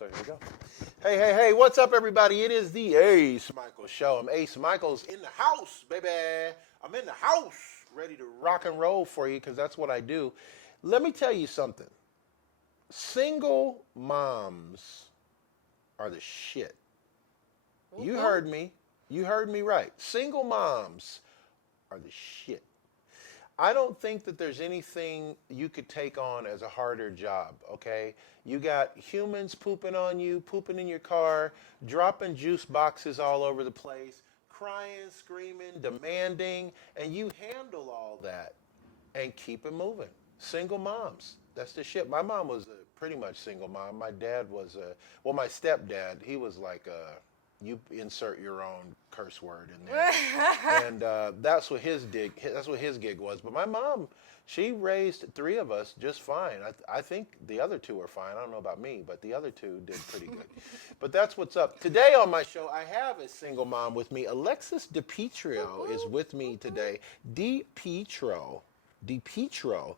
So here we go. Hey, what's up, everybody? It is the Ace Michaels Show. I'm Ace Michaels in the house, baby. I'm in the house, ready to rock and roll for you because that's what I do. Let me tell you something. Single moms are the shit. You heard me. You heard me right. Single moms are the shit. I don't think that there's anything you could take on as a harder job, okay? You got humans pooping on you, pooping in your car, dropping juice boxes all over the place, crying, screaming, demanding, and you handle all that and keep it moving. Single moms, that's the shit. My mom was a pretty much single mom. My dad was my stepdad, he was like you insert your own curse word in there, and that's what his gig was. But my mom, she raised three of us just fine. I think the other two are fine. I don't know about me, but the other two did pretty good. But that's what's up. Today on my show, I have a single mom with me. ALEXIS DIPIETRO is with me today. DIPIETRO. DIPIETRO.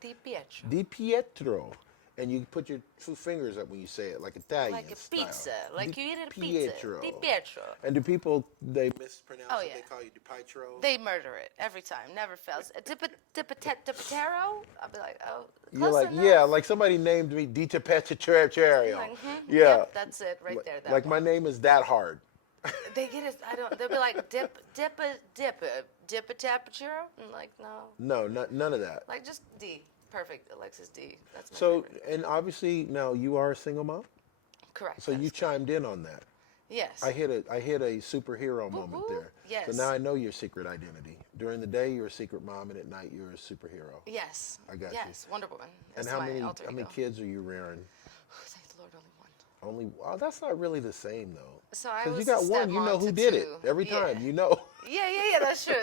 And you put your two fingers up when you say it, like Italian Like a style. pizza, like you eat a pizza. DiPietro. DiPietro. And do people, they mispronounce Oh, it? yeah. They call you DiPietro? They murder it every time, never fails. DiPietro? I'll be like, oh, You're close like, enough. yeah, like somebody named me DiPietro. Like, Yeah. Yep, that's it right there. That Like one. my name is that hard. They get it. They'll be like, DiPietro? I'm like, no. No, none of that. Like, just D. Perfect. ALEXIS D. That's my So, favorite. and obviously now you are a single mom? Correct. So that you is correct. chimed in on that. Yes. I hit a superhero moment there. Yes. So now I know your secret identity. During the day you're a secret mom, and at night you're a superhero. Yes. I got you. Yes. Wonder Woman. And It's how my many alter ego. kids are you rearing? Thank the Lord, only one. Well, that's not really the same though. So I Because was you got a one, you know stepmom who to did it two. every Yeah. time. You know. Yeah, that's true.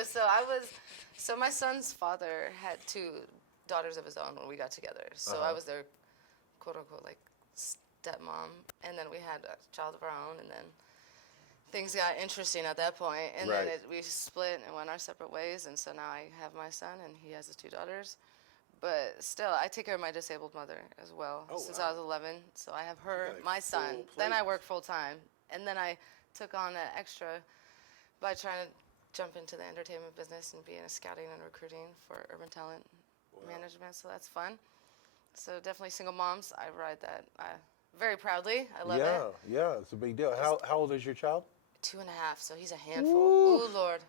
So my son's father had two daughters of his own when we got together. So I was their quote unquote like stepmom, and then we had a child of our own, and then things got interesting at that point, and Right. then we split and went our separate ways, and so now I have my son, and he has his two daughters. But still, I take care of my disabled mother as well since I was 11. So I have her, got a my son. full Then plate. I work full time, and then I took on an extra by trying to jump into the entertainment business and be in a scouting and recruiting for urban talent management. So that's fun. So definitely single moms. I ride that very proudly. I love it. Yeah, it's a big deal. How old is your child? 2.5. So he's a handful. Woo. Ooh, Lord.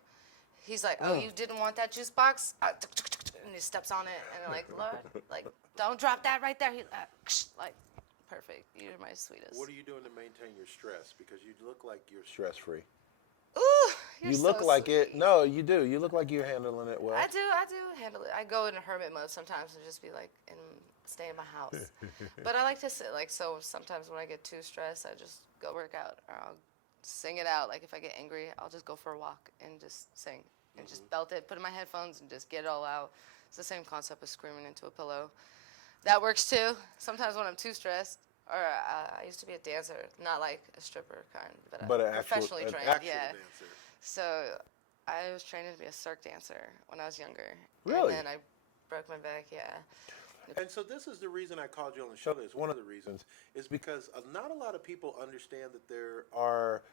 He's like, oh, you didn't want that juice box? And he steps on it, and I'm like, Lord, like, don't drop that right there. He, like, perfect. You're my sweetest. What are you doing to maintain your stress? Because you look like you're stress free. Ooh, you're You so look like it. sweet. No, you do. You look like you're handling it well. I do handle it. I go in hermit mode sometimes and just be like, stay in my house. But I like to sit, like, so sometimes when I get too stressed, I just go work out, or I'll sing it out. Like, if I get angry, I'll just go for a walk and just sing and just belt it, put in my headphones and just get it all out. It's the same concept as screaming into a pillow. That works too. Sometimes when I'm too stressed, or I used to be a dancer, not like a stripper kind, but an actual, professionally an trained. actual Yeah. dancer. So I was training to be a cirque dancer when I was younger. Really? And then I broke my back, yeah. And so this is the reason I called you on the show. It's one of the reasons is because not a lot of people understand that there are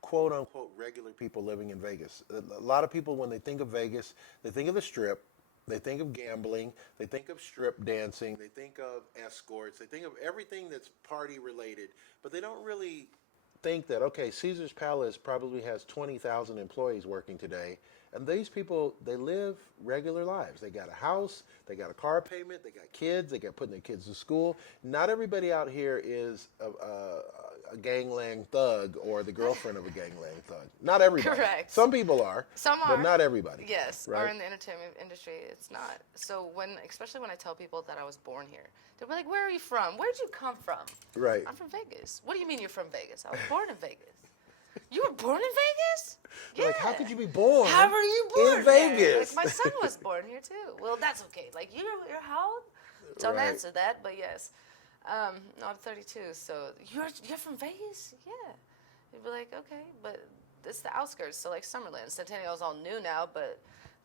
quote unquote regular people living in Vegas. A lot of people, when they think of Vegas, they think of the Strip, they think of gambling, they think of strip dancing, they think of escorts, they think of everything that's party related, but they don't really think that, okay, Caesar's Palace probably has 20,000 employees working today, and these people, they live regular lives. They got a house, they got a car payment, they got kids, they got putting their kids to school. Not everybody out here is a gangland thug or the girlfriend of a gangland thug. Not everybody. Correct. Some people are, Some but are. not everybody. Yes, right? or in the entertainment industry, it's not. So especially when I tell people that I was born here, they'll be like, where are you from? Where'd you come from? Right. I'm from Vegas. What do you mean you're from Vegas? I was born in Vegas. You were born in Vegas? Yeah. Like, how could you be born How were you born in there? Vegas? Like, my son was born here too. Well, that's okay. Like, you're how old? Don't Right. answer that, but yes. No, I'm 32. So you're from Vegas? Yeah. You'd be like, okay, but it's the outskirts. So like Summerlin, Centennial's all new now, but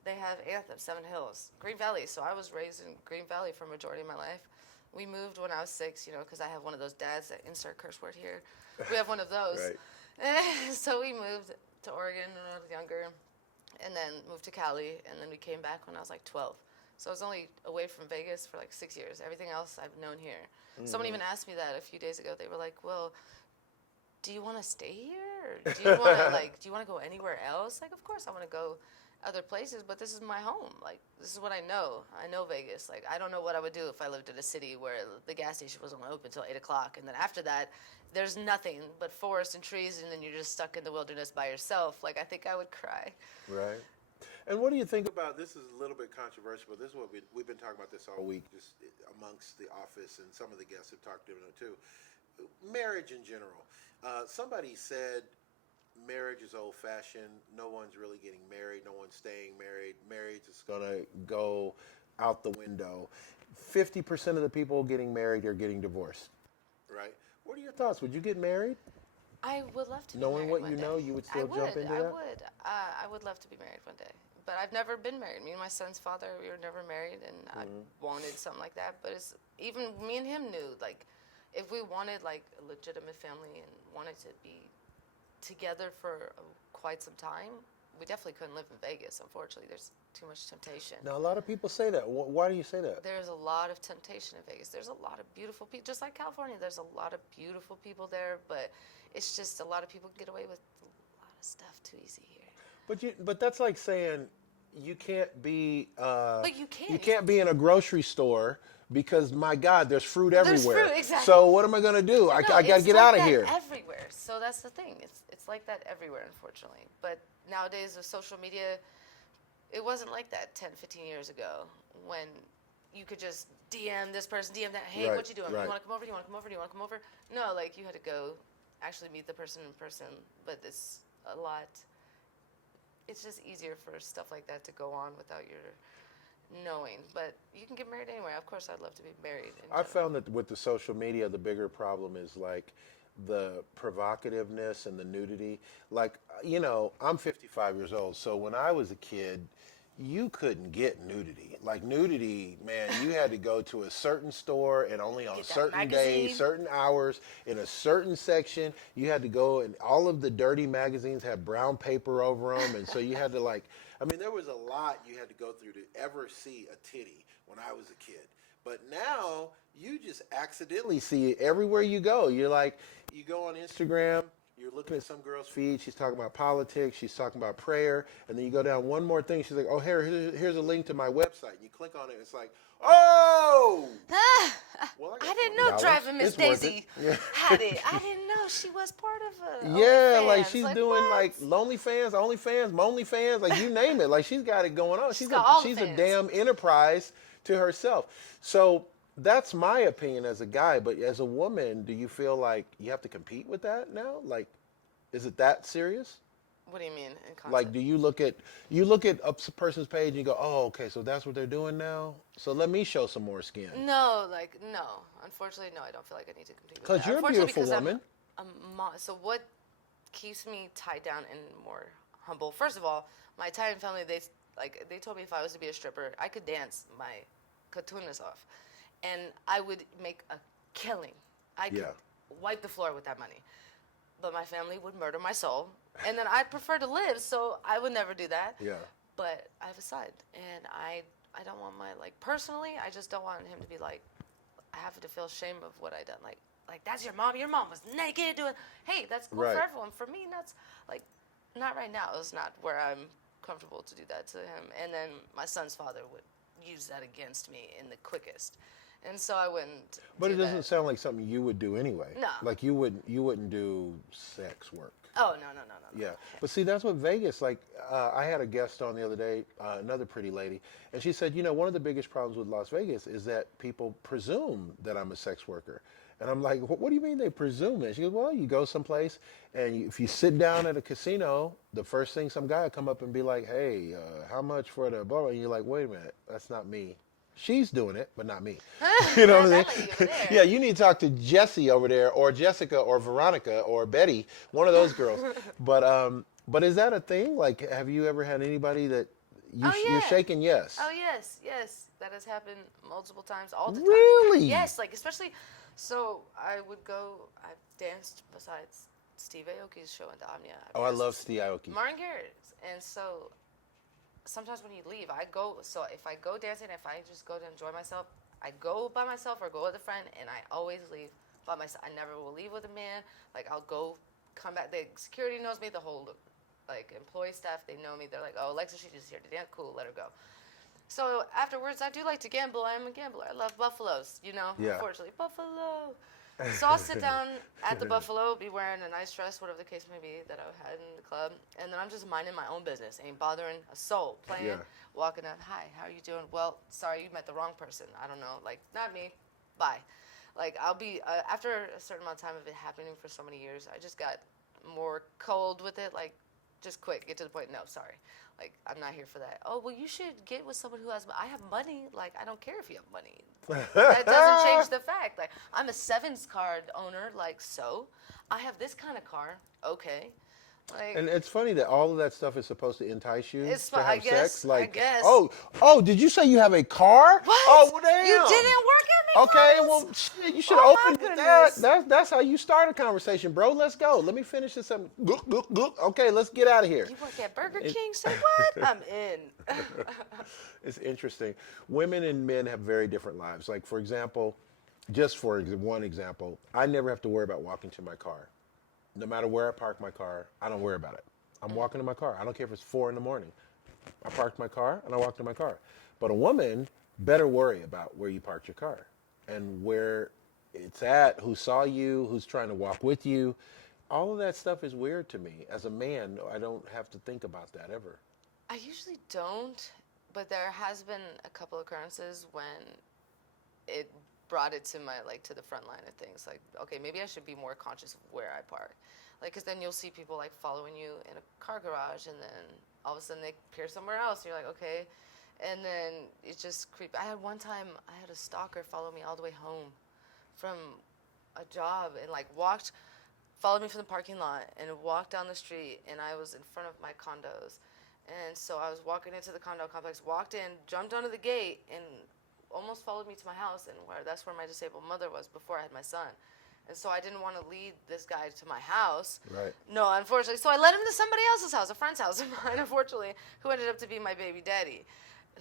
they have Anthem, Seven Hills, Green Valley. So I was raised in Green Valley for a majority of my life. We moved when I was 6, because I have one of those dads that insert curse word here. We have one of those. Right. So we moved to Oregon when I was younger, and then moved to Cali, and then we came back when I was like 12. So I was only away from Vegas for like 6 years. Everything else I've known here. Someone even asked me that a few days ago. They were like, well, do you want to stay here? Or do you want to do you want to go anywhere else? Like, of course I want to go other places, but this is my home. Like, this is what I know. I know Vegas. Like, I don't know what I would do if I lived in a city where the gas station was only open until 8 o'clock. And then after that, there's nothing but forest and trees, and then you're just stuck in the wilderness by yourself. Like, I think I would cry. Right. And what do you think about, this is a little bit controversial, but this is what we've been talking about this all week, just amongst the office, and some of the guests have talked to it too. Marriage in general. Somebody said marriage is old-fashioned. No one's really getting married. No one's staying married. Marriage is going to go out the window. 50% of the people getting married are getting divorced. Right? What are your thoughts? Would you get married? I would love to be Knowing married what one you day. know, you would still jump into that? I would love to be married one day. But I've never been married. Me and my son's father, we were never married, and I wanted something like that. But it's, even me and him knew, like, if we wanted, like, a legitimate family and wanted to be together for quite some time, we definitely couldn't live in Vegas, unfortunately. There's too much temptation. Now, a lot of people say that. Why do you say that? There's a lot of temptation in Vegas. There's a lot of beautiful people, just like California. There's a lot of beautiful people there, but it's just a lot of people get away with a lot of stuff too easy here. But that's like saying you can't be. But you can. You can't be in a grocery store because, my God, there's fruit everywhere. There's fruit, exactly. So what am I going to do? I got to get out of here. Everywhere. So that's the thing. It's like that everywhere, unfortunately. But nowadays with social media, it wasn't like that 10, 15 years ago when you could just DM this person, DM that. Hey, Right, what you doing? right. You want to come over? Do you want to come over? Do you want to come over? No, like you had to go actually meet the person in person. But it's a lot. It's just easier for stuff like that to go on without your knowing. But you can get married anywhere. Of course, I'd love to be married. I found that with the social media, the bigger problem is like the provocativeness and the nudity. Like, I'm 55 years old, so when I was a kid, you couldn't get nudity. Like nudity, man, you had to go to a certain store and only on certain days, certain hours, in a certain section. You had to go, and all of the dirty magazines had brown paper over them, and so you had to there was a lot you had to go through to ever see a titty when I was a kid. But now you just accidentally see it everywhere you go. You're like, you go on Instagram, you're looking at some girl's feed, she's talking about politics, she's talking about prayer, and then you go down one more thing, she's like, oh, here's a link to my website. And you click on it, and it's like, oh! Well, I didn't know Driving Miss Daisy had it. I didn't know she was part of a Yeah, like she's doing like Lonely Fans, Monly Fans, like you name it. Like she's got it going on. She's a damn enterprise to herself. So that's my opinion as a guy, but as a woman, do you feel like you have to compete with that now? Like, is it that serious? What do you mean in concept? Like, do you look at a person's page and you go, oh, okay, so that's what they're doing now? So let me show some more skin. No. Unfortunately, no, I don't feel like I need to compete with that. Because you're a beautiful woman. So what keeps me tied down and more humble? First of all, my Italian family, they told me if I was to be a stripper, I could dance my katunas off. And I would make a killing. I could wipe the floor with that money. But my family would murder my soul. And then I'd prefer to live, so I would never do that. Yeah. But I have a side. And I don't want personally, I just don't want him to be like, I have to feel shame of what I done. Like that's your mom. Your mom was naked doing, hey, that's cool for everyone. For me, that's not right now. It's not where I'm comfortable to do that to him. And then my son's father would use that against me in the quickest. And so I wouldn't. But it doesn't sound like something you would do anyway. No. Like you wouldn't do sex work. Oh, no. Yeah. But see, that's what Vegas, I had a guest on the other day, another pretty lady, and she said, one of the biggest problems with Las Vegas is that people presume that I'm a sex worker. And I'm like, what do you mean they presume it? She goes, well, you go someplace, and if you sit down at a casino, the first thing some guy will come up and be like, hey, how much for the blah, blah? And you're like, wait a minute, that's not me. She's doing it, but not me. You know what I mean? Yeah, you need to talk to Jessie over there, or Jessica, or Veronica, or Betty, one of those girls. But is that a thing? Like, have you ever had anybody that, You're shaking yes. Oh yes, yes. That has happened multiple times, all the time. Really? Yes, like especially. So I would go. I've danced besides Steve Aoki's show in the Omnia. Oh, I love Steve Aoki. Martin Garrix, and so sometimes when you leave, I go. So if I go dancing, if I just go to enjoy myself, I go by myself or go with a friend, and I always leave by myself. I never will leave with a man. Like I'll go, come back. The security knows me. The whole like employee staff, they know me. They're like, oh, Alexis, she's just here to dance. Cool, let her go. So afterwards, I do like to gamble. I'm a gambler. I love buffaloes, unfortunately. Buffalo. So I'll sit down at the Buffalo, be wearing a nice dress, whatever the case may be, that I had in the club. And then I'm just minding my own business. Ain't bothering a soul. Playing, walking up. Hi, how are you doing? Well, sorry, you met the wrong person. I don't know. Like, not me. Bye. Like, I'll be, after a certain amount of time of it happening for so many years, I just got more cold with it. Like, just quick, get to the point. No, sorry. Like, I'm not here for that. Oh, well, you should get with someone who has, I have money. Like, I don't care if you have money. That doesn't change the fact. Like, I'm a Sevens card owner. Like, so I have this kind of car. Okay. Like, and it's funny that all of that stuff is supposed to entice you to have I guess, sex. Like, I guess. Oh, did you say you have a car? What? Oh, well, damn. You didn't work at me. Okay, well, shit, you should Oh, open my with that. goodness. That's how you start a conversation, bro. Let's go. Let me finish this. Okay, let's get out of here. You work at Burger King? Say what? I'm in. It's interesting. Women and men have very different lives. Like, for example, just for one example, I never have to worry about walking to my car. No matter where I park my car, I don't worry about it. I'm walking to my car. I don't care if it's 4 a.m. I parked my car and I walk to my car. But a woman better worry about where you parked your car and where it's at, who saw you, who's trying to walk with you. All of that stuff is weird to me. As a man, I don't have to think about that ever. I usually don't, but there has been a couple occurrences when it brought it to to the front line of things. Like, okay, maybe I should be more conscious of where I park. Like, because then you'll see people, like, following you in a car garage, and then all of a sudden they appear somewhere else. And you're like, okay. And then it just creepy. I had one time, I had a stalker follow me all the way home from a job and, like, followed me from the parking lot and walked down the street, and I was in front of my condos. And so I was walking into the condo complex, walked in, jumped onto the gate, and almost followed me to my house, and that's where my disabled mother was before I had my son. And so I didn't want to lead this guy to my house. Right. No, unfortunately. So I led him to somebody else's house, a friend's house of mine, unfortunately, who ended up to be my baby daddy,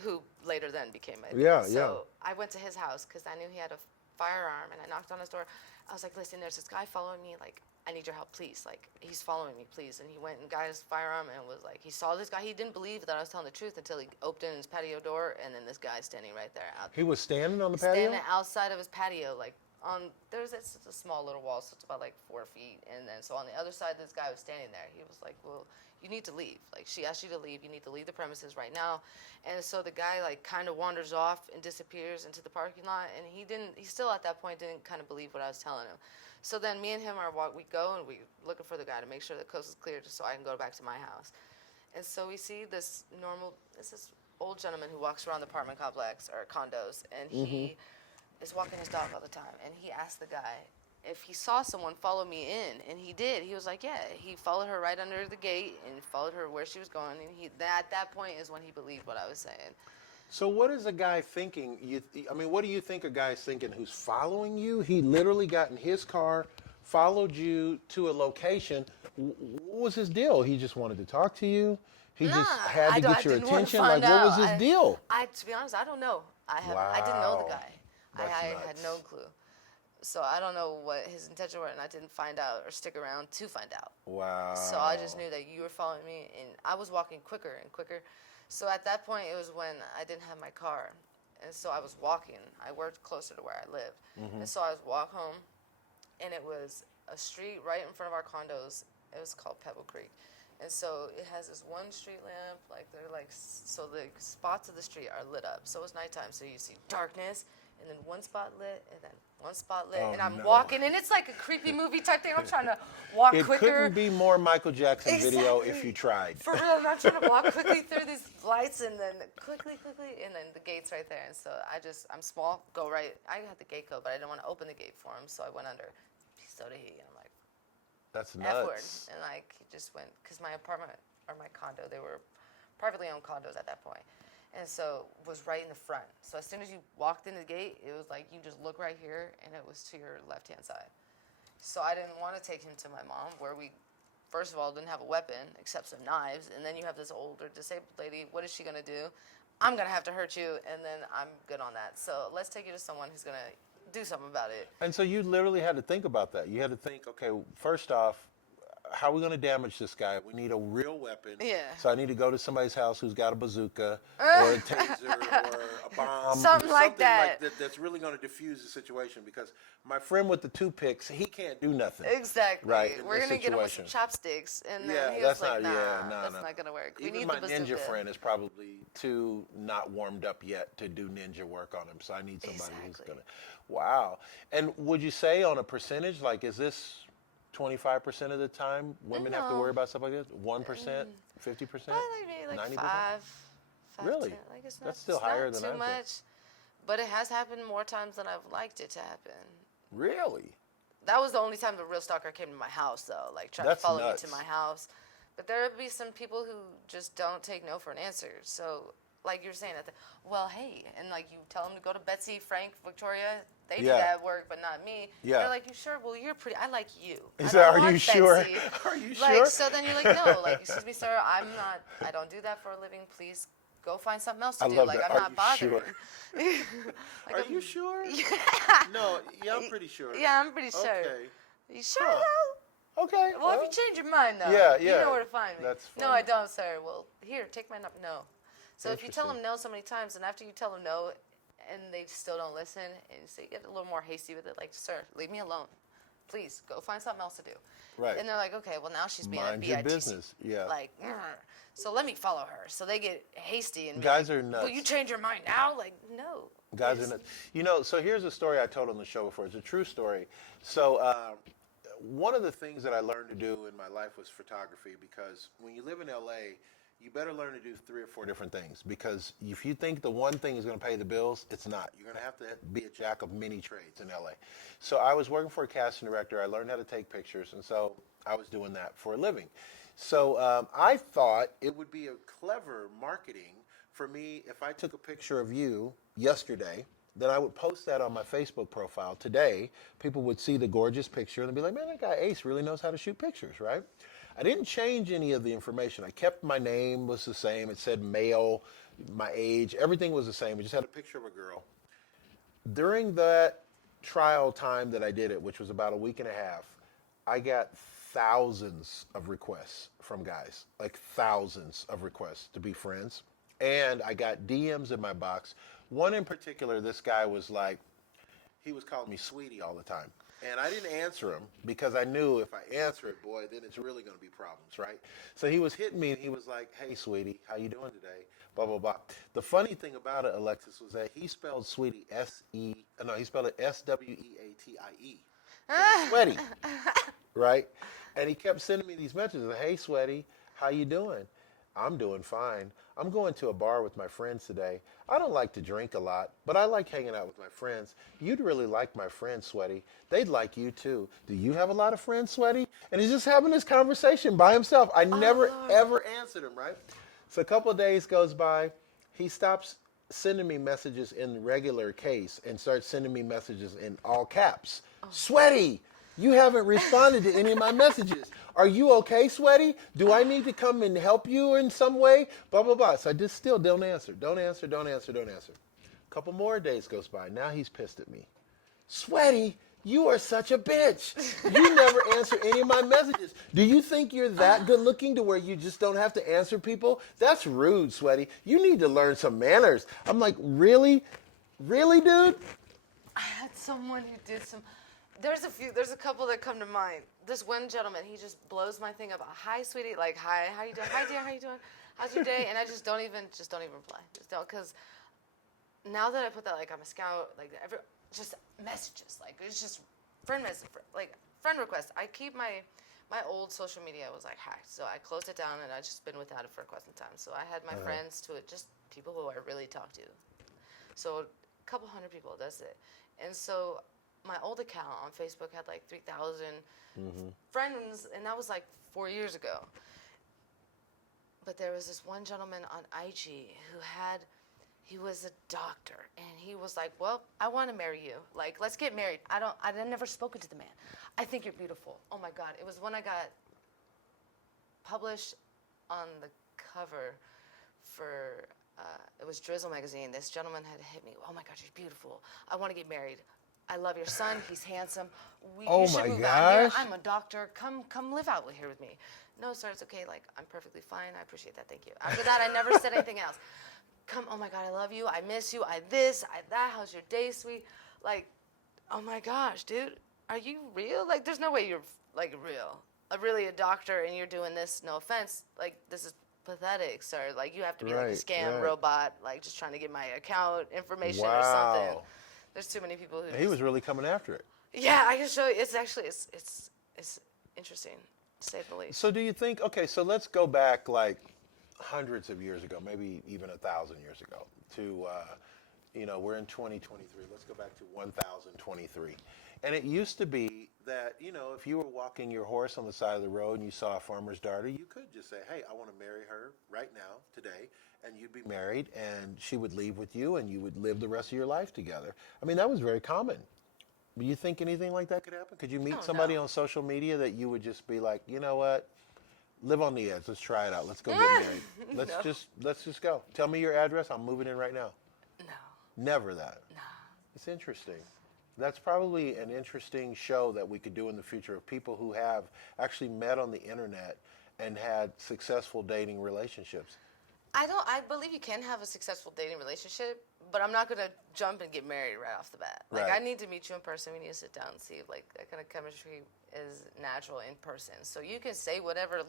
who later then became my baby. So I went to his house because I knew he had a firearm, and I knocked on his door. I was like, listen, there's this guy following me. Like, I need your help, please. Like, he's following me, please. And he went and got his firearm and was like, he saw this guy. He didn't believe that I was telling the truth until he opened his patio door, and then this guy's standing right there. He was standing on the patio? Standing outside of his patio, like, there's a small little wall, so it's about like 4 feet. And then, so on the other side, this guy was standing there. He was like, well, you need to leave. Like, she asked you to leave. You need to leave the premises right now. And so the guy, like, kind of wanders off and disappears into the parking lot. And he still at that point didn't kind of believe what I was telling him. So then me and him we go and we looking for the guy to make sure the coast is clear just so I can go back to my house. And so we see this old gentleman who walks around the apartment complex or condos, and he is walking his dog all the time. And he asked the guy if he saw someone follow me in, and he did. He was like, yeah, he followed her right under the gate and followed her where she was going. And at that point is when he believed what I was saying. So what is a guy thinking? What do you think a guy's thinking who's following you? He literally got in his car, followed you to a location. What was his deal? He just wanted to talk to you? He just had to get your attention? Like, what was his deal? To be honest, I don't know. I didn't know the guy. I had no clue. So I don't know what his intention were, and I didn't find out or stick around to find out. Wow. So I just knew that you were following me, and I was walking quicker and quicker. So at that point, it was when I didn't have my car. And so I was walking. I worked closer to where I lived. And so I was walk home, and it was a street right in front of our condos. It was called Pebble Creek. And so it has this one street lamp, so the spots of the street are lit up. So it's nighttime, so you see darkness, and then one spot lit, and then one spot lit, and I'm walking, and it's like a creepy movie type thing. I'm trying to walk quicker. It couldn't be more Michael Jackson video if you tried. For real, and I'm trying to walk quickly through these lights, and then quickly, and then the gate's right there. And so I'm small, go right. I had the gate code, but I didn't want to open the gate for him, so I went under. Soda heat, and I'm like, that's F word. nuts. And like, he just went, because my apartment or my condo, they were privately owned condos at that point. And so it was right in the front. So as soon as you walked in the gate, it was like you just look right here, and it was to your left-hand side. So I didn't want to take him to my mom, where we, first of all, didn't have a weapon except some knives. And then you have this older disabled lady. What is she going to do? I'm going to have to hurt you, and then I'm good on that. So let's take you to someone who's going to do something about it. And so you literally had to think about that. You had to think, okay, first off, how are we going to damage this guy? We need a real weapon. Yeah. So I need to go to somebody's house who's got a bazooka or a taser or a bomb. Something like that. That's really going to diffuse the situation, because my friend with the toothpicks, he can't do nothing. Exactly. Right. We're going to get him with some chopsticks. And then he that's was like, not, that's not going to work. Even we need my the bazooka. ninja friend is probably too not warmed up yet to do ninja work on him. So I need somebody who's going to. Wow. And would you say on a percentage, like, is this 25% of the time women have to worry about stuff like this? 1%? 50%? Maybe like 90%? 5 Really? 10. Like it's not, That's still it's higher not than too I think. much. But it has happened more times than I've liked it to happen. Really? That was the only time the real stalker came to my house, though. Like, trying That's to follow nuts. me to my house. But there would be some people who just don't take no for an answer. So, like you were saying, well, hey, and like you tell them to go to Betsy, Frank, Victoria. They do that work, but not me. Yeah. They're like, you sure? Well, you're pretty. I like you. Are you sure? Betsy. Are you like, sure? So then you're like, no, like, excuse me, sir, I don't do that for a living. Please go find something else to do. Love Like, that. I'm Are not you bothering. Sure? Like, Are you sure? Yeah. No, yeah, I'm pretty sure. Yeah, I'm pretty sure. Okay. You sure, Huh. though? Okay. Well, if you change your mind, though, Yeah, you know where to find me. That's no, funny. I don't, sir. Well, here, take my number. No. So if you tell them Interesting. no so many times, and after you tell them no, and they still don't listen, and so you get a little more hasty with it, like, sir, leave me alone. Please, go find something else to do. Right. And they're like, okay, well, now she's being Mind a your bitch. business. Yeah. Like, so let me follow her. So they get hasty and Guys like, are nuts. will you change your mind now? Like, no. Guys are nuts. You know, so here's a story I told on the show before. It's a true story. So one of the things that I learned to do in my life was photography, because when you live in LA, you better learn to do 3 or 4 different things, because if you think the one thing is going to pay the bills, it's not. You're going to have to be a jack of many trades in LA. So I was working for a casting director. I learned how to take pictures, and so I was doing that for a living. So I thought it would be a clever marketing for me if I took a picture of you yesterday, then I would post that on my Facebook profile today. People would see the gorgeous picture and they'd be like, man, that guy Ace really knows how to shoot pictures, right? I didn't change any of the information. I kept my name was the same. It said male, my age, everything was the same. We just had a picture of a girl. During that trial time that I did it, which was about a week and a half, I got thousands of requests from guys, like thousands of requests to be friends. And I got DMs in my box. One in particular, this guy was like, he was calling me sweetie all the time. And I didn't answer him because I knew if I answer it, boy, then it's really going to be problems, right? So he was hitting me and he was like, hey, sweetie, how you doing today? Blah, blah, blah. The funny thing about it, Alexis, was that he spelled sweetie he spelled it S-W-E-A-T-I-E. Sweaty, right? And he kept sending me these messages, hey, sweaty, how you doing? I'm doing fine. I'm going to a bar with my friends today. I don't like to drink a lot, but I like hanging out with my friends. You'd really like my friend, Sweaty. They'd like you too. Do you have a lot of friends, Sweaty? And he's just having this conversation by himself. I never, ever answered him, right? So a couple of days goes by. He stops sending me messages in regular case and starts sending me messages in all caps. Sweaty, you haven't responded to any of my messages. Are you okay, Sweaty? Do I need to come and help you in some way? Blah, blah, blah. So I just still don't answer. Don't answer. A couple more days goes by. Now he's pissed at me. Sweaty, you are such a bitch. You never answer any of my messages. Do you think you're that good looking to where you just don't have to answer people? That's rude, Sweaty. You need to learn some manners. I'm like, really? Really, dude? I had someone who did some. There's a couple that come to mind. This one gentleman, he just blows my thing up. Hi, sweetie. Like, hi, how you doing? Hi, dear, how you doing? How's your day? And I just don't even reply. Just don't, because now that I put that, like, I'm a scout, like, just messages. Like, it's just friend message, like, friend requests. I keep my old social media was, like, hacked. So I closed it down, and I've just been without it for quite some time. So I had my friends to it, just people who I really talk to. So a couple hundred people, that's it. And so my old account on Facebook had like 3,000 friends, and that was like 4 years ago. But there was this one gentleman on IG he was a doctor, and he was like, well, I want to marry you. Like, let's get married. I'd never spoken to the man. I think you're beautiful. Oh my God. It was when I got published on the cover for, it was Drizzle magazine. This gentleman had hit me. Oh my God, you're beautiful. I want to get married. I love your son. He's handsome. You should move out here. I'm a doctor. Come live out here with me. No, sir, it's okay. Like, I'm perfectly fine. I appreciate that. Thank you. After that, I never said anything else. Come, oh my God, I love you. I miss you. I that. How's your day, sweet? Like, oh my gosh, dude, are you real? Like, there's no way you're like real. Really a doctor and you're doing this. No offense. Like, this is pathetic, sir. Like, you have to be like a scam robot, like just trying to get my account information or something. There's too many people who. He was really coming after it. Yeah, I can show you. It's actually it's interesting, to say the least. So do you think? Okay, so let's go back like hundreds of years ago, maybe even 1,000 years ago. To we're in 2023. Let's go back to 1023. And it used to be that, if you were walking your horse on the side of the road and you saw a farmer's daughter, you could just say, hey, I want to marry her right now, today, and you'd be married, and she would leave with you, and you would live the rest of your life together. I mean, that was very common. Do you think anything like that could happen? Could you meet somebody on social media that you would just be like, you know what? Live on the edge. Let's try it out. Let's go get married. Let's just go. Tell me your address. I'm moving in right now. No. Never that. No. It's interesting. That's probably an interesting show that we could do in the future of people who have actually met on the internet and had successful dating relationships. I believe you can have a successful dating relationship, but I'm not going to jump and get married right off the bat. Like, I need to meet you in person. We need to sit down and see if, like, that kind of chemistry is natural in person. So you can say whatever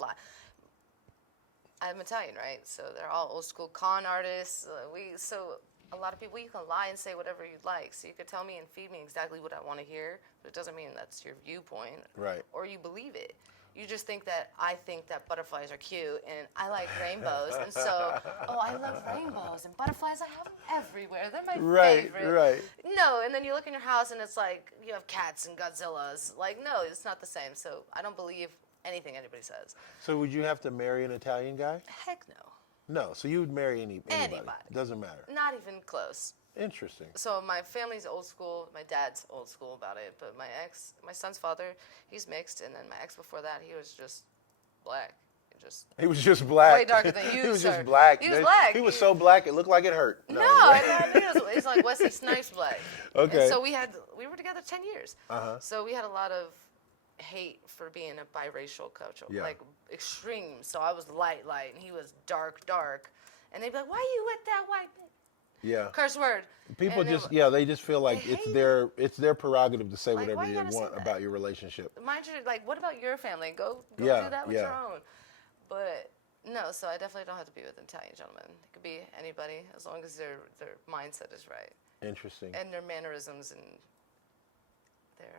I'm Italian, right? So they're all old school con artists. So a lot of people, you can lie and say whatever you'd like. So you could tell me and feed me exactly what I want to hear, but it doesn't mean that's your viewpoint. Right. Or you believe it. You just think that I think that butterflies are cute and I like rainbows. And so, I love rainbows and butterflies. I have them everywhere. They're my favorite. Right. No, and then you look in your house and it's like you have cats and Godzillas. Like, no, it's not the same. So I don't believe anything anybody says. So would you have to marry an Italian guy? Heck no. No. So you would marry anybody? Doesn't matter. Not even close. Interesting. So my family's old school. My dad's old school about it. But my son's father, he's mixed. And then my ex before that, he was just black. He was just black. Way darker than you, He was sir. just black. He was black. He was so black it looked like it hurt. No, it's like Wesley Snipes black. Okay. And so we were together 10 years. Uh-huh. So we had a lot of hate for being a biracial culture, Yeah. like extreme. So I was light, and he was dark. And they'd be like, "Why you with that white bitch?" Yeah. Curse word. People they just feel like it's their prerogative to say whatever they want about your relationship. Mind you, like, what about your family? Go do that with your own. But no, so I definitely don't have to be with an Italian gentleman. It could be anybody as long as their mindset is right. Interesting. And their mannerisms and their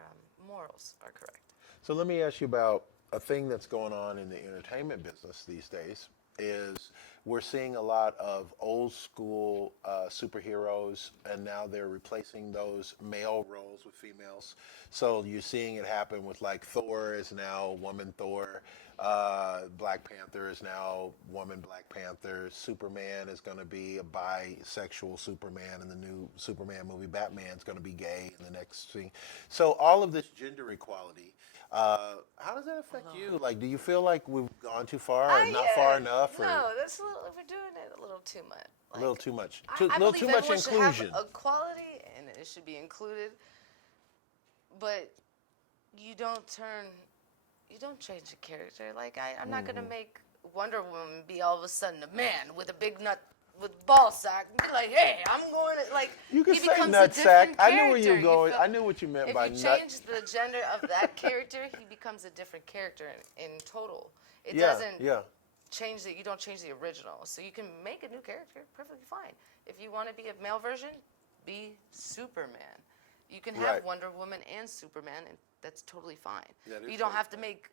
morals are correct. So let me ask you about a thing that's going on in the entertainment business these days. Is we're seeing a lot of old school superheroes, and now they're replacing those male roles with females. So you're seeing it happen with, like, Thor is now woman Thor, Black Panther is now woman Black Panther, Superman is going to be a bisexual Superman in the new Superman movie, Batman's going to be gay in the next thing. So all of this gender equality, how does that affect you? Like, do you feel like we've gone too far or not far enough? No, we're doing it a little too much. Like, a little too much. I little too much inclusion. inclusion. Should have equality, and it should be included. But you don't change the character. Like, I'm not gonna make Wonder Woman be all of a sudden a man with a big nut with ball sack and be like, hey, I'm going to, like, you can he say becomes nut a sack. different I knew where character. you were going. I knew what you meant by nut. If you change the gender of that character, he becomes a different character in total. It doesn't change that. You don't change the original. So you can make a new character perfectly fine. If you want to be a male version, be Superman. You can have Wonder Woman and Superman, and that's totally fine. You don't have to make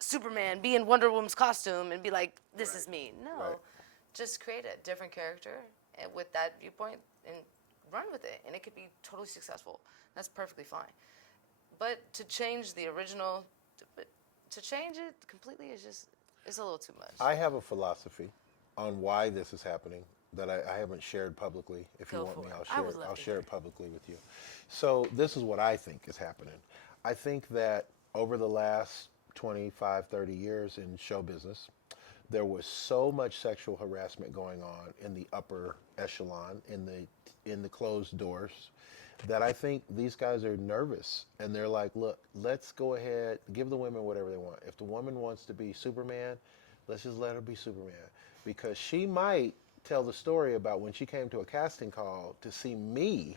Superman be in Wonder Woman's costume and be like, this is me. No. Just create a different character and with that viewpoint and run with it. And it could be totally successful. That's perfectly fine. But to change the original, to change it completely is just, It's a little too much. I have a philosophy on why this is happening that I haven't shared publicly. If you Go want for me, it. I'll I share would it. love I'll to share hear it publicly with you. So this is what I think is happening. I think that over the last 25, 30 years in show business, there was so much sexual harassment going on in the upper echelon, in the closed doors, that I think these guys are nervous and they're like, look, let's go ahead, give the women whatever they want. If the woman wants to be Superman, let's just let her be Superman, because she might tell the story about when she came to a casting call to see me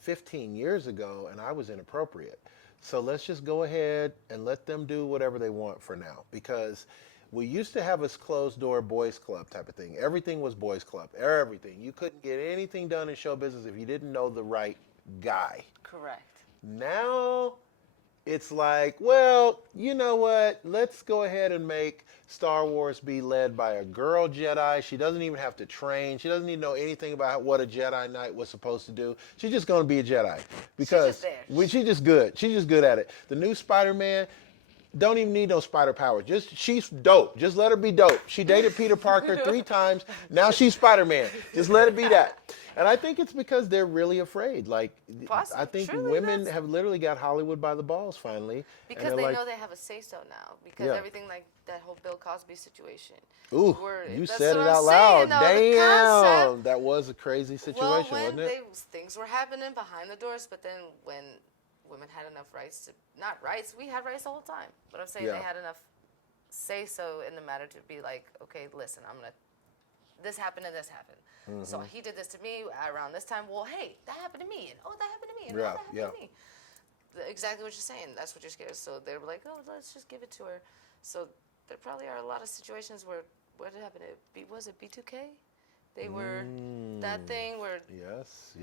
15 years ago and I was inappropriate. So let's just go ahead and let them do whatever they want for now, because we used to have this closed door boys club type of thing. Everything was boys club. Everything. You couldn't get anything done in show business if you didn't know the right guy. Correct. Now it's like, well, you know what? Let's go ahead and make Star Wars be led by a girl Jedi. She doesn't even have to train. She doesn't even know anything about what a Jedi Knight was supposed to do. She's just going to be a Jedi because she's just good. She's just good at it. The new Spider-Man don't even need no spider power. Just she's dope. Just let her be dope. She dated Peter Parker 3 times. Now she's Spider-Man. Just let it be that. And I think it's because they're really afraid. Like, Possibly. I think Truly, women have literally got Hollywood by the balls finally. Because they know they have a say-so now. Because everything like that whole Bill Cosby situation. Ooh, you said it out loud. Damn, that was a crazy situation, wasn't it? Things were happening behind the doors, but then when women had enough rights to, not rights, we had rights the whole time. But I'm saying they had enough say-so in the matter to be like, okay, listen, this happened and this happened. Mm-hmm. So he did this to me around this time. Well, hey, that happened to me. And oh, that happened to me. And oh, that happened to me. Exactly what you're saying. That's what you're scared of. So they were like, oh, let's just give it to her. So there probably are a lot of situations where, what happened? Was it B2K? They were, that thing where. Yes.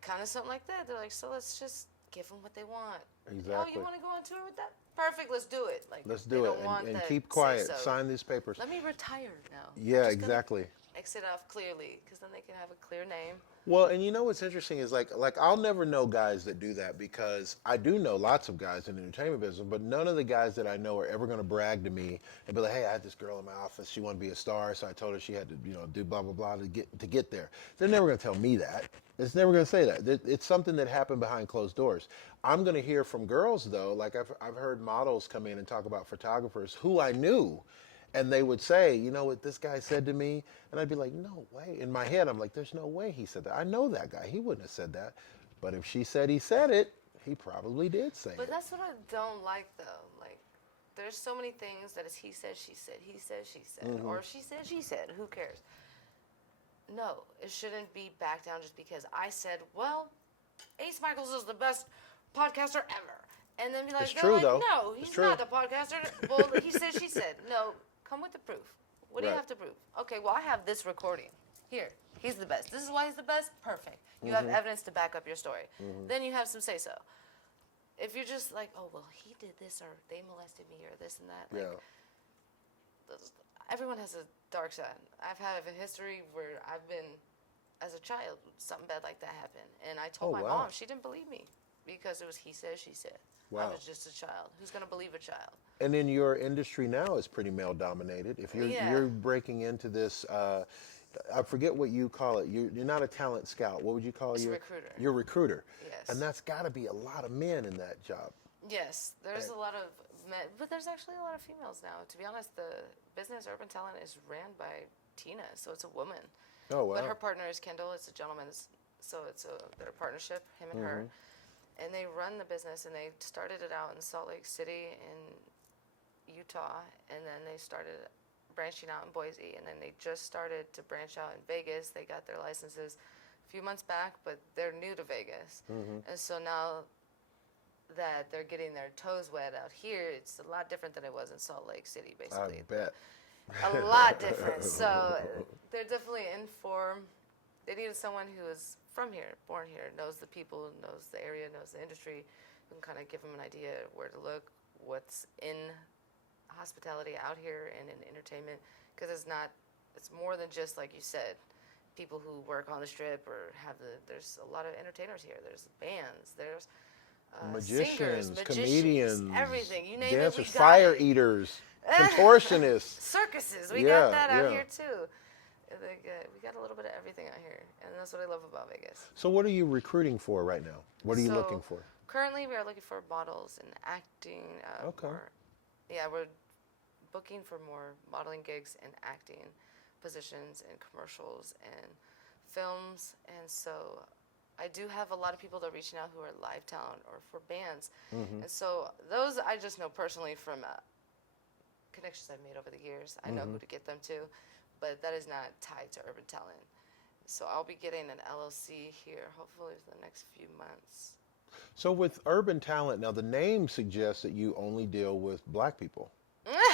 Kind of something like that. They're like, so let's just give them what they want. Exactly. Oh, you want to go on tour with that? Perfect, let's do it. Like, let's do it and keep quiet. Sign these papers. Let me retire now. Yeah, exactly. Exit off clearly, because then they can have a clear name. Well, and you know what's interesting is like I'll never know guys that do that, because I do know lots of guys in the entertainment business, but none of the guys that I know are ever going to brag to me and be like, hey, I had this girl in my office. She wanted to be a star, so I told her she had to, do blah blah blah to get there. They're never going to tell me that. It's never going to say that. It's something that happened behind closed doors. I'm going to hear from girls though. Like I've heard models come in and talk about photographers who I knew. And they would say, you know what this guy said to me? And I'd be like, no way. In my head, I'm like, there's no way he said that. I know that guy. He wouldn't have said that. But if she said he said it, he probably did say it. But that's what I don't like, though. Like, there's so many things that is he said, she said, he said, she said, or she said, she said. Who cares? No, it shouldn't be back down just because I said, well, Ace Micheals is the best podcaster ever. And then be like, it's true, though. No, he's not the podcaster. Well, he said, she said. No. Come with the proof. What do you have to prove? Okay, well, I have this recording. Here, he's the best. This is why he's the best? Perfect. You have evidence to back up your story. Then you have some say-so. If you're just like, oh, well, he did this, or they molested me, or this and that. Like, everyone has a dark side. I've had a history where I've been, as a child, something bad like that happened. And I told my mom. She didn't believe me because it was he said, she said. Wow. I was just a child. Who's going to believe a child? And in your industry now is pretty male dominated. If you're breaking into this, I forget what you call it. You're not a talent scout. What would you call you? Recruiter. You're a recruiter. Yes. And that's got to be a lot of men in that job. Yes, there's a lot of men, but there's actually a lot of females now. To be honest, the business Urban Talent is ran by Tina, so it's a woman. Oh wow. But her partner is Kendall. It's a gentleman, so it's their partnership, him and her. And they run the business, and they started it out in Salt Lake City in Utah, and then they started branching out in Boise, and then they just started to branch out in Vegas. They got their licenses a few months back, but they're new to Vegas. And so now that they're getting their toes wet out here, it's a lot different than it was in Salt Lake City, basically. I bet. A lot different. So they're definitely in form. They needed someone who is from here, born here, knows the people, knows the area, knows the industry, who can kind of give them an idea where to look, what's in hospitality out here and in entertainment, because it's more than just, like you said, people who work on the strip or there's a lot of entertainers here. There's bands, there's magicians, singers, comedians, everything. You name dancers, it, we got fire it. eaters. contortionists. Circuses. We Yeah, got that out yeah. here too. Like, we got a little bit of everything out here, and that's what I love about Vegas. So what are you recruiting for right now? What are you looking for? Currently, we are looking for models and acting. Okay. Yeah, we're booking for more modeling gigs and acting positions and commercials and films. And so I do have a lot of people that are reaching out who are live talent or for bands. And so those I just know personally from connections I've made over the years. I know who to get them to, but that is not tied to urban talent. So I'll be getting an LLC here hopefully for the next few months. So with urban talent, now the name suggests that you only deal with black people.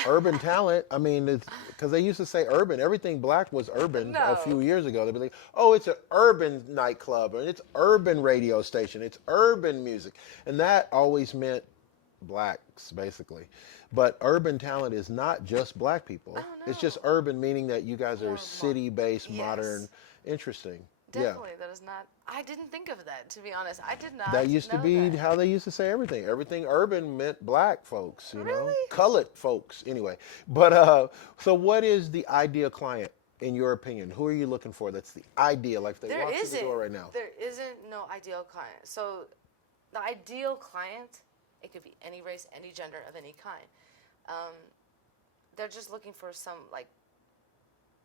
Urban talent, I mean, because they used to say urban. Everything black was urban a few years ago. They'd be like, oh, it's an urban nightclub, or it's urban radio station, it's urban music. And that always meant blacks, basically. But urban talent is not just black people. Oh, It's no. just urban, meaning that you guys are More city-based, yes. modern, interesting. Definitely, that is not. I didn't think of that, to be honest. I did not. That used to know be that. how they used to say everything. Everything urban meant black folks, you know, Really? colored folks. Anyway, but so what is the ideal client in your opinion? Who are you looking for? That's the ideal. Like if they There walk through the isn't. door right now. There isn't no ideal client. So, the ideal client, it could be any race, any gender, of any kind. They're just looking for some like.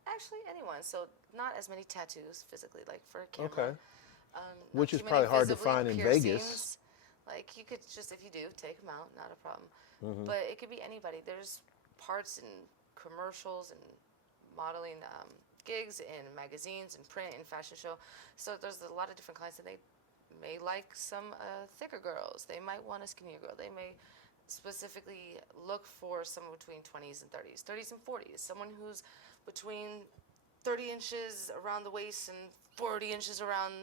Actually, anyone. So not as many tattoos physically, like for a camera. Okay. Not Which is too many probably hard to visibly find in piercings. Vegas. Like you could just, if you do, take them out, not a problem. Mm-hmm. But it could be anybody. There's parts in commercials and modeling gigs in magazines and print and fashion show. So there's a lot of different clients, and they may like some thicker girls. They might want a skinnier girl. They may specifically look for someone between 20s and 30s and 40s. Someone who's between 30 inches around the waist and 40 inches around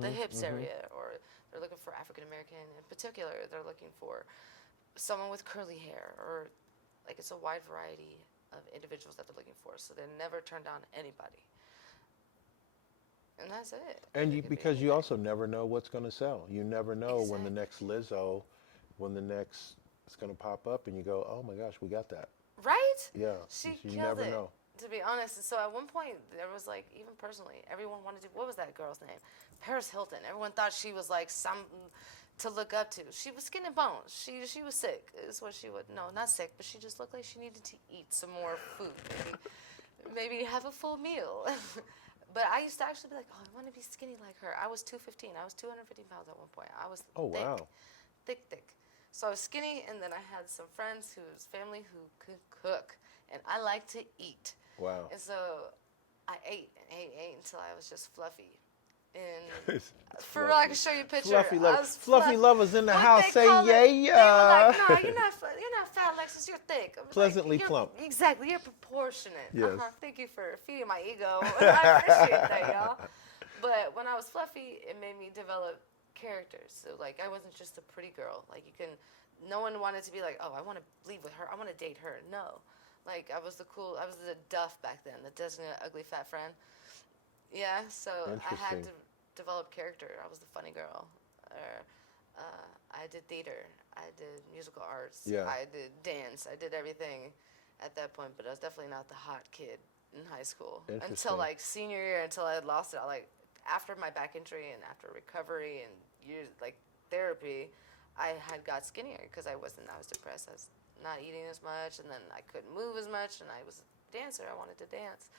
the hips area. Or they're looking for African American in particular. They're looking for someone with curly hair, or like it's a wide variety of individuals that they're looking for. So they never turn down anybody. And that's it. And It could be because you anything. also never know what's going to sell. You never know when the Exactly. next Lizzo, when the next it's going to pop up, and you go, oh my gosh, we got that. Right? Yeah. She you killed never it. know. To be honest, and so at one point there was like, even personally, everyone wanted to. What was that girl's name? Paris Hilton. Everyone thought she was like something to look up to. She was skin and bones. She was sick. Is what she would. No, not sick, but she just looked like she needed to eat some more food. Maybe have a full meal. But I used to actually be like, oh, I want to be skinny like her. I was 215. I was 250 pounds at one point. I was Oh, thick, wow. thick. So I was skinny, and then I had some friends whose family who could cook, and I like to eat. Wow. And so I ate until I was just fluffy. And for real, I can show you a picture. Fluffy lovers in the What house they say call it, yeah, They yeah. were like, no, you're not fat, Alexis. You're thick. I was Pleasantly like, plump. Exactly. You're proportionate. Yes. Thank you for feeding my ego. I appreciate that, y'all. But when I was fluffy, it made me develop characters. So like, I wasn't just a pretty girl. Like no one wanted to be like, oh, I want to leave with her. I want to date her. No. Like, I was the duff back then, the designated ugly fat friend. Yeah, so I had Interesting. to develop character. I was the funny girl. I did theater. I did musical arts. Yeah. I did dance. I did everything at that point, but I was definitely not the hot kid in high school. Interesting. Until, like, senior year, until I had lost it. Like, after my back injury and after recovery and years, like, therapy, I had got skinnier because I was depressed. I was not eating as much, and then I couldn't move as much, and I was a dancer. I wanted to dance.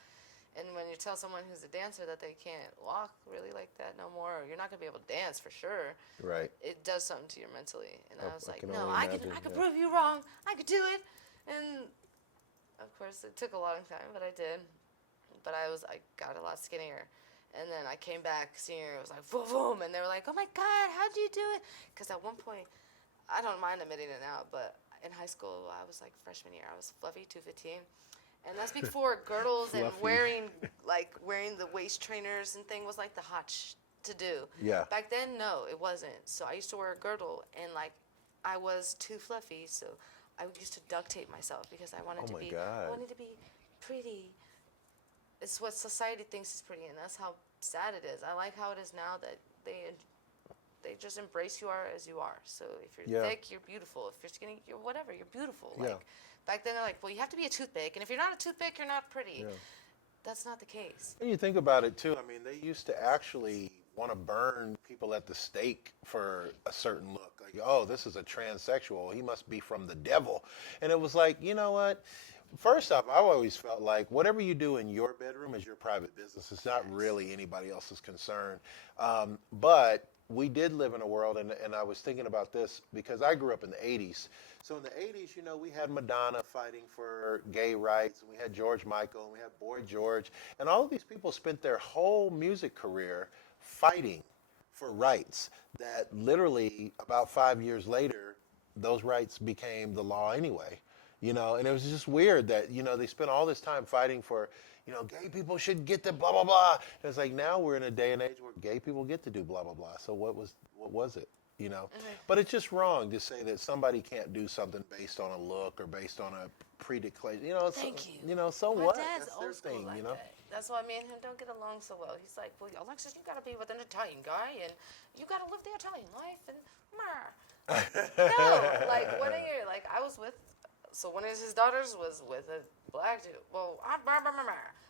And when you tell someone who's a dancer that they can't walk really like that no more, or you're not going to be able to dance for sure, Right. it does something to you mentally. And I was I like, can no, only I imagine, could yeah. prove you wrong. I could do it. And, of course, it took a long time, but I did. But I got a lot skinnier. And then I came back senior, it was like, boom, boom. And they were like, oh, my God, how'd you do it? Because at one point, I don't mind admitting it now, but in high school, I was like freshman year. I was fluffy, 215. And that's before girdles and Fluffy. wearing the waist trainers and thing was like the hot to do. Yeah. Back then, no, it wasn't. So I used to wear a girdle, and like I was too fluffy, so I used to duct tape myself because I wanted Oh to my be God. I wanted to be pretty. It's what society thinks is pretty, and that's how sad it is. I like how it is now that they just embrace you are as you are. So if you're Yeah. thick, you're beautiful. If you're skinny, you're whatever. You're beautiful. Yeah. Like Back then, they're like, well, you have to be a toothpick, and if you're not a toothpick, you're not pretty. Yeah. That's not the case. And you think about it too. I mean, they used to actually want to burn people at the stake for a certain look. Like, oh, this is a transsexual. He must be from the devil. And it was like, you know what? First off, I've always felt like whatever you do in your bedroom is your private business. It's not really anybody else's concern. But we did live in a world, and I was thinking about this because I grew up in the 80s. So in the 80s, you know, we had Madonna fighting for gay rights, and we had George Michael, and we had Boy George, and all of these people spent their whole music career fighting for rights that literally about 5 years later, those rights became the law anyway. You know, and it was just weird that, you know, they spent all this time fighting for, you know, gay people should get to blah, blah, blah. And it's like now we're in a day and age where gay people get to do blah, blah, blah. So what was it, you know? But it's just wrong to say that somebody can't do something based on a look or based on a predeclaration. You know, Thank you. You know, so My what? dad's That's their old school thing, like you know? that. That's why me and him don't get along so well. He's like, well, Alexis, you gotta be with an Italian guy, and you gotta live the Italian life, and no, like one year, like I was with. So one of his daughters was with a black dude. Well,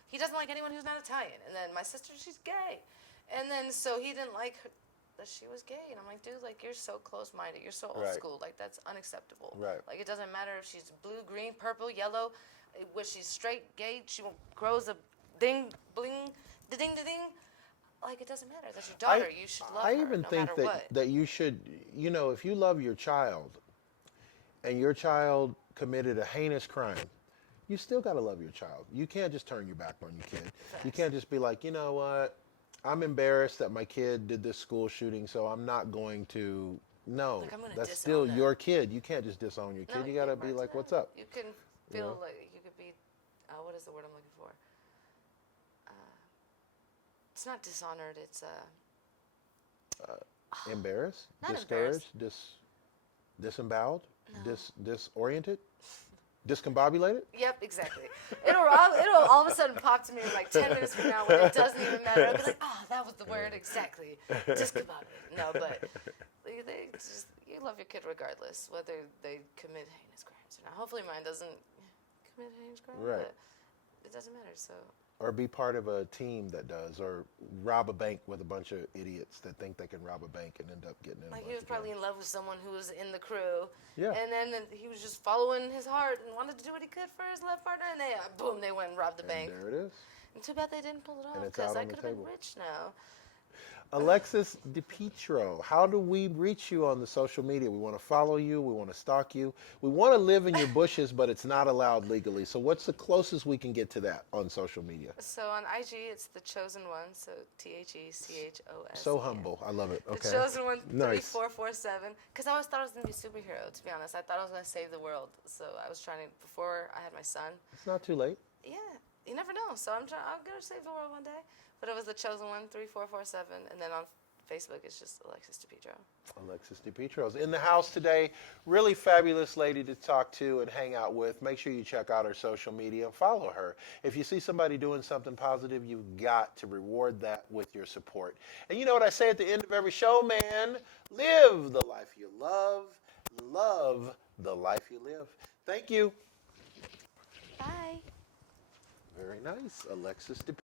he doesn't like anyone who's not Italian. And then my sister, she's gay. And then so he didn't like her, that she was gay. And I'm like, dude, like you're so close-minded. You're so old Right. school. Like that's unacceptable. Right. Like it doesn't matter if she's blue, green, purple, yellow. When she's straight, gay, she grows a ding, bling, da-ding, da-ding. Like it doesn't matter. That's your daughter. You should love her even no think matter what. that you should, you know, if you love your child and your child committed a heinous crime, you still got to love your child. You can't just turn your back on your kid. You can't just be like, you know what, I'm embarrassed that my kid did this school shooting, so I'm not going to. No, Like, I'm gonna that's disown still them. your kid. You can't just disown your kid. No, You got to can't be mind like, that. what's up? You can feel know? like you could be, what is the word I'm looking for? It's not dishonored. It's Embarrassed, Not discouraged, disemboweled, disoriented, discombobulated. yep, exactly. It'll all of a sudden pop to me in like 10 minutes from now when it doesn't even matter. I'll be like, oh, that was the word exactly. Discombobulated. No, but they just you love your kid regardless whether they commit heinous crimes or not. Hopefully mine doesn't commit a heinous crime, Right. but it doesn't matter. So. Or be part of a team that does, or rob a bank with a bunch of idiots that think they can rob a bank and end up getting in. Like a he bunch was of probably trouble. in love with someone who was in the crew. Yeah. And then he was just following his heart and wanted to do what he could for his love partner. And they, boom, they went and robbed the bank. There it is. And too bad they didn't pull it off And it's because out I on the could have been table. rich now. Alexis DiPietro, how do we reach you on the social media? We want to follow you. We want to stalk you. We want to live in your bushes, but it's not allowed legally. So what's the closest we can get to that on social media? So on IG, it's The Chosen One. So TheChos. So humble. I love it. Okay. The Chosen One Nice. 3447. Because I always thought I was going to be a superhero, to be honest. I thought I was going to save the world. So I was trying to, before I had my son. It's not too late. Yeah, you never know. So I'm gonna save the world one day. But it was The Chosen One 3447, and then on Facebook it's just Alexis DiPietro. Alexis DiPietro is in the house today. Really fabulous lady to talk to and hang out with. Make sure you check out her social media and follow her. If you see somebody doing something positive, you've got to reward that with your support. And you know what I say at the end of every show, man? Live the life you love the life you live. Thank you. Bye. Very nice, Alexis DiPietro.